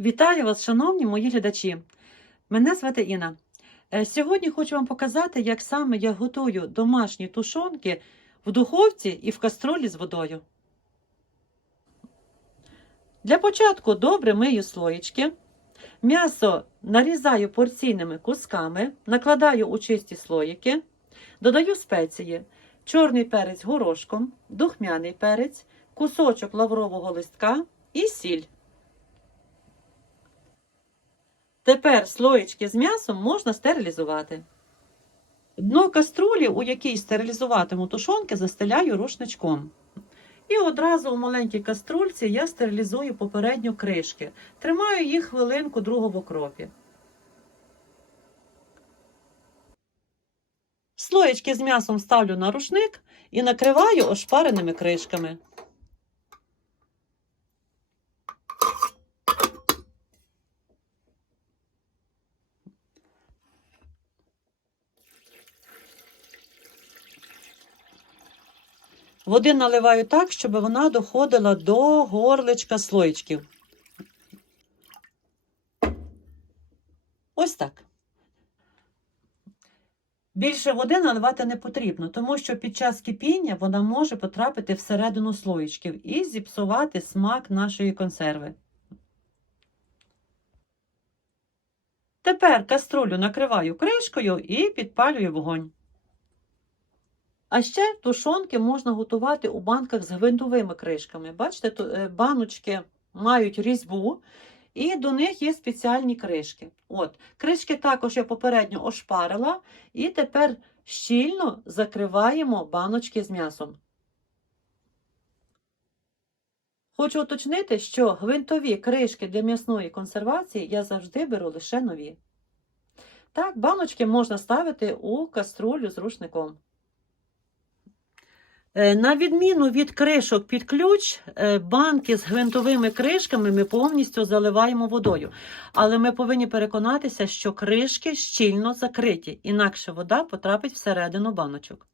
Вітаю вас, шановні мої глядачі. Мене звати Інна. Е, Сьогодні хочу вам показати, як саме я готую домашні тушонки в духовці і в каструлі з водою. Для початку добре мию слоєчки. М'ясо нарізаю порційними кусками, накладаю у чисті слоїки, додаю спеції, чорний перець горошком, духмяний перець, кусочок лаврового листка і сіль. Тепер слоєчки з м'ясом можна стерилізувати. Дно каструлі, у якій стерилізуватиму тушонки, застеляю рушничком. І одразу у маленькій каструльці я стерилізую попередньо кришки. Тримаю їх хвилинку другу в окропі. Слоєчки з м'ясом ставлю на рушник і накриваю ошпареними кришками. Води наливаю так, щоб вона доходила до горличка слоєчків. Ось так. Більше води наливати не потрібно, тому що під час кипіння вона може потрапити всередину слоєчків і зіпсувати смак нашої консерви. Тепер каструлю накриваю кришкою і підпалюю вогонь. А ще тушонки можна готувати у банках з гвинтовими кришками. Бачите, е, баночки мають різьбу, і до них є спеціальні кришки. От, кришки також я попередньо ошпарила, і тепер щільно закриваємо баночки з м'ясом. Хочу уточнити, що гвинтові кришки для м'ясної консервації я завжди беру лише нові. Так, баночки можна ставити у каструлю з рушником. Е, На відміну від кришок під ключ, е, банки з гвинтовими кришками ми повністю заливаємо водою. Але ми повинні переконатися, що кришки щільно закриті, інакше вода потрапить всередину баночок.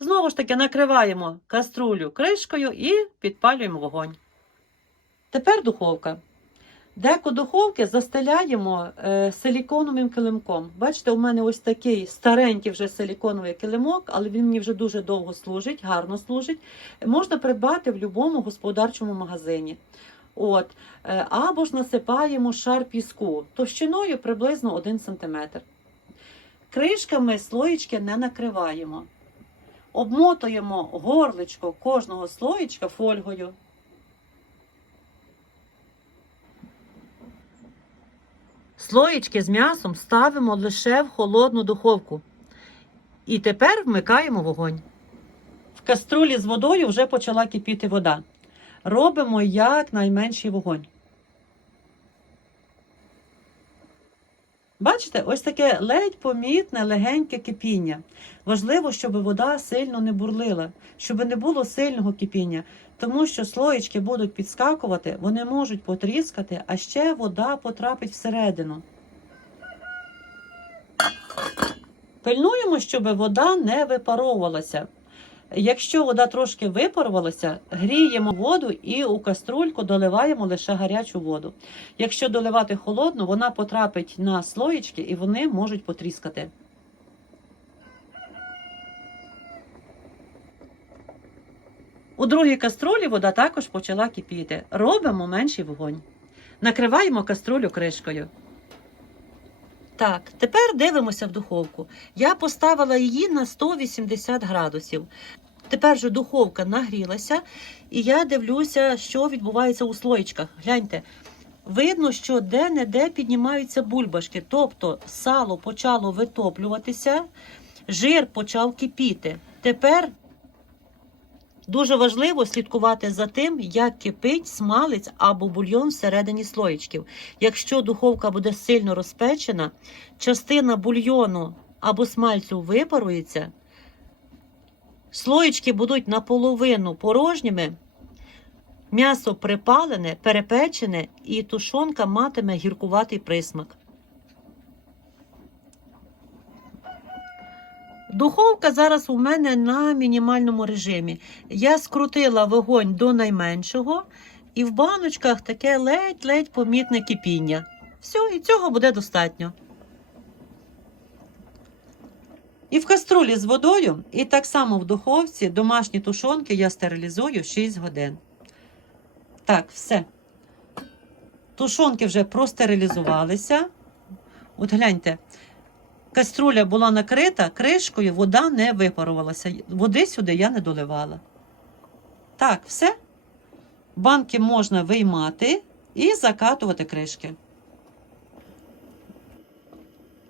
Знову ж таки накриваємо каструлю кришкою і підпалюємо вогонь. Тепер духовка. Деко духовки застеляємо е, силіконовим килимком. Бачите, у мене ось такий старенький вже силіконовий килимок, але він мені вже дуже довго служить, гарно служить. Можна придбати в будь-якому господарчому магазині. От, е, або ж насипаємо шар піску товщиною приблизно 1 см. Кришками слоєчки не накриваємо. Обмотуємо горличко кожного слоєчка фольгою. Слоєчки з м'ясом ставимо лише в холодну духовку. І тепер вмикаємо вогонь. В каструлі з водою вже почала кипіти вода. Робимо якнайменший вогонь. Бачите, ось таке ледь помітне легеньке кипіння. Важливо, щоб вода сильно не бурлила, щоб не було сильного кипіння, тому що слоєчки будуть підскакувати, вони можуть потріскати, а ще вода потрапить всередину. Пильнуємо, щоб вода не випаровувалася. Якщо вода трошки випарувалася, гріємо воду і у каструльку доливаємо лише гарячу воду. Якщо доливати холодну, вона потрапить на слоєчки і вони можуть потріскати. У другій каструлі вода також почала кипіти. Робимо менший вогонь. Накриваємо каструлю кришкою. Так, тепер дивимося в духовку. Я поставила її на 180 градусів. Тепер же духовка нагрілася, і я дивлюся, що відбувається у слоєчках. Гляньте, видно, що де-не-де піднімаються бульбашки, тобто сало почало витоплюватися, жир почав кипіти. Тепер дуже важливо слідкувати за тим, як кипить смалець або бульйон всередині слоєчків. Якщо духовка буде сильно розпечена, частина бульйону або смальцю випарується, слоєчки будуть наполовину порожніми, м'ясо припалене, перепечене, і тушонка матиме гіркуватий присмак. Духовка зараз у мене на мінімальному режимі. Я скрутила вогонь до найменшого І в баночках таке ледь-ледь помітне кипіння. Все, і цього буде достатньо. І в каструлі з водою, і так само в духовці домашні тушонки я стерилізую 6 годин. Так, все. Тушонки вже простерилізувалися. От гляньте, каструля була накрита кришкою, вода не випарувалася. Води сюди я не доливала. Так, все. Банки можна виймати і закатувати кришки.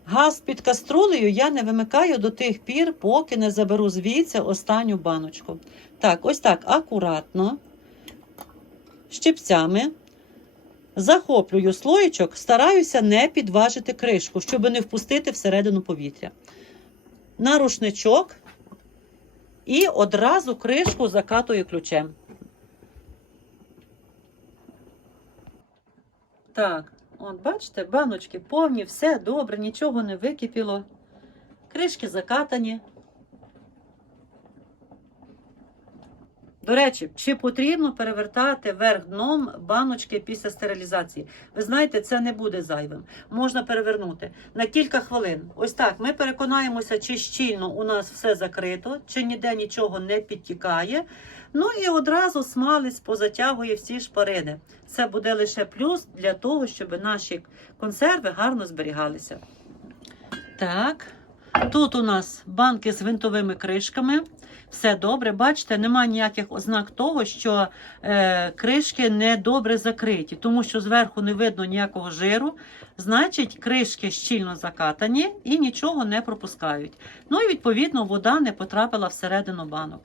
Газ під каструлею я не вимикаю до тих пір, поки не заберу звідси останню баночку. Так, ось так акуратно, щипцями. Захоплюю слоєчок, стараюся не підважити кришку, щоб не впустити всередину повітря. На рушничок і одразу кришку закатую ключем. Так, от бачите, баночки повні, все добре, нічого не википіло. Кришки закатані. До речі, чи потрібно перевертати верх дном баночки після стерилізації? Ви знаєте, це не буде зайвим. Можна перевернути на кілька хвилин. Ось так. Ми переконаємося, чи щільно у нас все закрито, чи ніде нічого не підтікає. Ну і одразу смалець позатягує всі шпарини. Це буде лише плюс для того, щоб наші консерви гарно зберігалися. Так, тут у нас банки з винтовими кришками. Все добре, бачите, немає ніяких ознак того, що е, кришки не добре закриті, тому що зверху не видно ніякого жиру. Значить, кришки щільно закатані і нічого не пропускають. Ну і відповідно вода не потрапила всередину банок.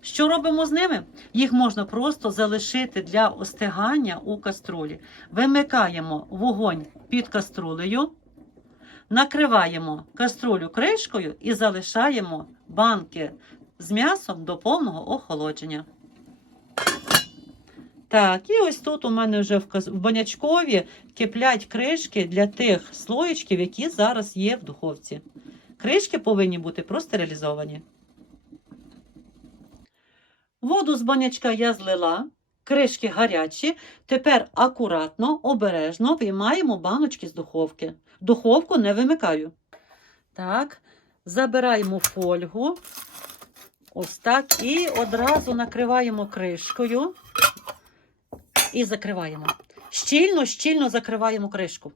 Що робимо з ними? Їх можна просто залишити для остигання у каструлі. Вимикаємо вогонь під каструлею, накриваємо каструлю кришкою і залишаємо банки з м'ясом до повного охолодження. Так, і ось тут у мене вже в банячкові киплять кришки для тих слоєчків, які зараз є в духовці. Кришки повинні бути простерилізовані. Воду з банячка я злила, кришки гарячі. Тепер акуратно, обережно виймаємо баночки з духовки. Духовку не вимикаю. Так, забираємо фольгу. Ось так. І одразу накриваємо кришкою і закриваємо. Щільно, щільно закриваємо кришку.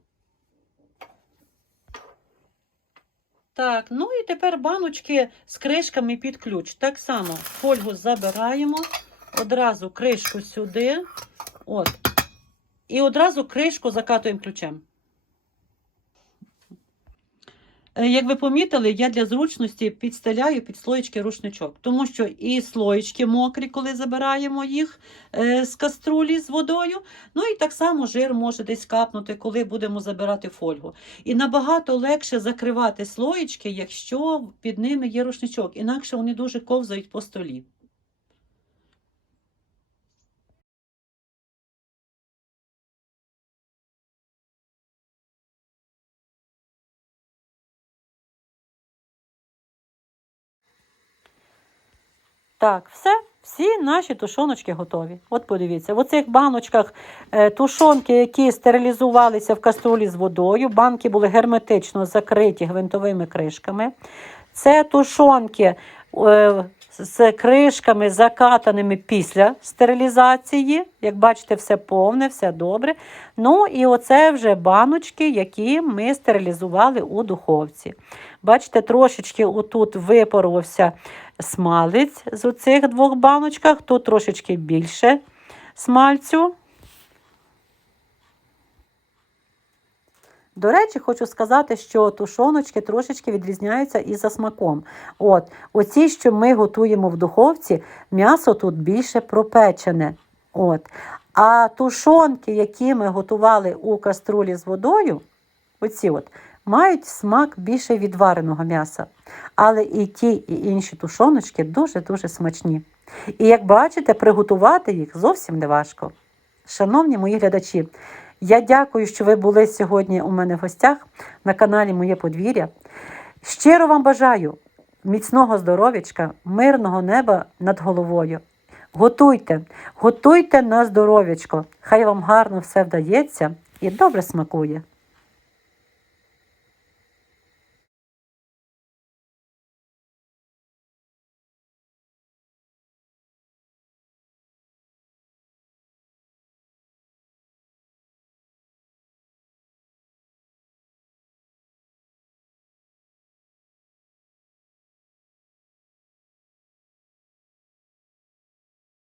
Так, ну і тепер баночки з кришками під ключ. Так само фольгу забираємо, одразу кришку сюди. От. І одразу кришку закатуємо ключем. Е, Як ви помітили, я для зручності підстеляю під слоєчки рушничок, тому що і слоєчки мокрі, коли забираємо їх е, з каструлі з водою. Ну і так само жир може десь капнути, коли будемо забирати фольгу. І набагато легше закривати слоєчки, якщо під ними є рушничок, інакше вони дуже ковзають по столі. Так, все, всі наші тушоночки готові. От подивіться, в оцих баночках е, тушонки, які стерилізувалися в каструлі з водою, банки були герметично закриті гвинтовими кришками. Це тушонки е, з кришками закатаними після стерилізації. Як бачите, все повне, все добре. Ну і оце вже баночки, які ми стерилізували у духовці. Бачите, трошечки отут випарувався смалець з оцих двох баночках, тут трошечки більше смальцю. До речі, хочу сказати, що тушоночки трошечки відрізняються і за смаком. От, оці, що ми готуємо в духовці, м'ясо тут більше пропечене. От. А тушонки, які ми готували у каструлі з водою, оці от, мають смак більше відвареного м'яса. Але і ті, і інші тушоночки дуже-дуже смачні. І як бачите, приготувати їх зовсім не важко. Шановні мої глядачі, я дякую, що ви були сьогодні у мене в гостях на каналі Моє подвір'я. Щиро вам бажаю міцного здоров'ячка, мирного неба над головою. Готуйте, готуйте на здоров'ячко. Хай вам гарно все вдається і добре смакує.